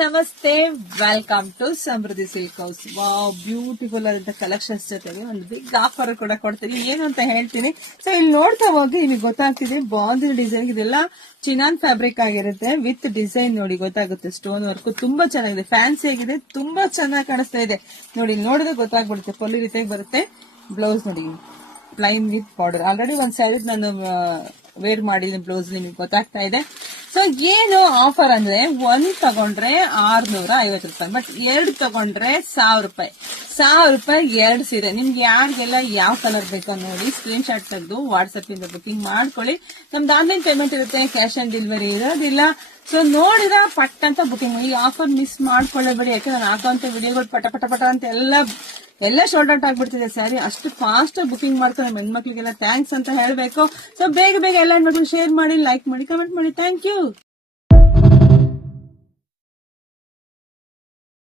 ನಮಸ್ತೆ, welcome to Samriddhi silk house. Wow, beautiful ಆದಂತ collections ಜೊತೆಗೆ ಒಂದು ಬಿಗ್ ಆಫರ್ ಕೂಡ ಕೊಡ್ತೀನಿ. ಏನು ಅಂತ ಹೇಳ್ತೀನಿ. ಸೊ ಇಲ್ಲಿ ನೋಡ್ತಾ ಹೋಗಿ ನಿಮಗೆ ಗೊತ್ತಾಗ್ತಿದೆ. ಬಾಂದಿನ ಡಿಸೈನ್ ಇದೆಲ್ಲ ಚಿನಾನ್ ಫ್ಯಾಬ್ರಿಕ್ ಆಗಿರುತ್ತೆ. ವಿತ್ ಡಿಸೈನ್ ನೋಡಿ ಗೊತ್ತಾಗುತ್ತೆ. ಸ್ಟೋನ್ ವರ್ಕ್ ತುಂಬಾ ಚೆನ್ನಾಗಿದೆ, ಫ್ಯಾನ್ಸಿ ಆಗಿದೆ, ತುಂಬಾ ಚೆನ್ನಾಗಿ ಕಾಣಿಸ್ತಾ ಇದೆ. ನೋಡಿ ನೋಡಿದ್ರೆ ಗೊತ್ತಾಗ್ಬಿಡುತ್ತೆ. ಪಲ್ಲು ರೀತಿಯಾಗಿ ಬರುತ್ತೆ. ಬ್ಲೌಸ್ ನೋಡಿ ಪ್ಲೈನ್ ವಿತ್ ಬಾರ್ಡರ್. ಆಲ್ರೆಡಿ ಒಂದ್ ಸ್ಯಾರಿ ನಾನು ವೇರ್ ಮಾಡಿದ ಬ್ಲೌಸ್ ನಿಮಗೆ ಗೊತ್ತಾಗ್ತಾ ಇದೆ. ಸೊ ಏನು ಆಫರ್ ಅಂದ್ರೆ ಒಂದ್ ತಗೊಂಡ್ರೆ 650 ರೂಪಾಯಿ, ಬಟ್ ಎರಡು ತಗೊಂಡ್ರೆ 1000 ರೂಪಾಯಿ. 1000 ರೂಪಾಯಿ ಎರಡು ಸೀರೆ. ನಿಮ್ಗೆ ಯಾರಿಗೆಲ್ಲ ಯಾವ ಕಲರ್ ಬೇಕೋ ನೋಡಿ ಸ್ಕ್ರೀನ್ ಶಾಟ್ ತೆಗೆದು ವಾಟ್ಸ್ಆಪ್ ಇಂದ ಬುಕಿಂಗ್ ಮಾಡ್ಕೊಳ್ಳಿ. ನಮ್ದು ಆನ್ಲೈನ್ ಪೇಮೆಂಟ್ ಇರುತ್ತೆ, ಕ್ಯಾಶ್ ಆನ್ ಡೆಲಿವರಿ ಇರೋದಿಲ್ಲ. ಸೊ ನೋಡಿದ ಪಟ್ ಅಂತ ಬುಕಿಂಗ್. ಈ ಆಫರ್ ಮಿಸ್ ಮಾಡ್ಕೊಳ್ಳೇಬೇಡಿ. ಯಾಕೆ ನಾನು ಹಾಕುವಂತ ವಿಡಿಯೋಗಳು ಪಟ ಪಟ ಪಟ ಅಂತ ಎಲ್ಲ ಶೋಲ್ಡ್ ಔಟ್ ಆಗ್ಬಿಡ್ತಿದೆ ಸ್ಯಾರಿ. ಅಷ್ಟು ಫಾಸ್ಟ್ ಬುಕಿಂಗ್ ಮಾಡ್ತಾರೆ. ಹೆಣ್ಮಕ್ಳಿಗೆಲ್ಲ ಥ್ಯಾಂಕ್ಸ್ ಅಂತ ಹೇಳ್ಬೇಕು. ಸೊ ಬೇಗ ಎಲ್ಲ ಹೆಣ್ಮಕ್ಳು ಶೇರ್ ಮಾಡಿ, ಲೈಕ್ ಮಾಡಿ, ಕಮೆಂಟ್ ಮಾಡಿ. Thank you.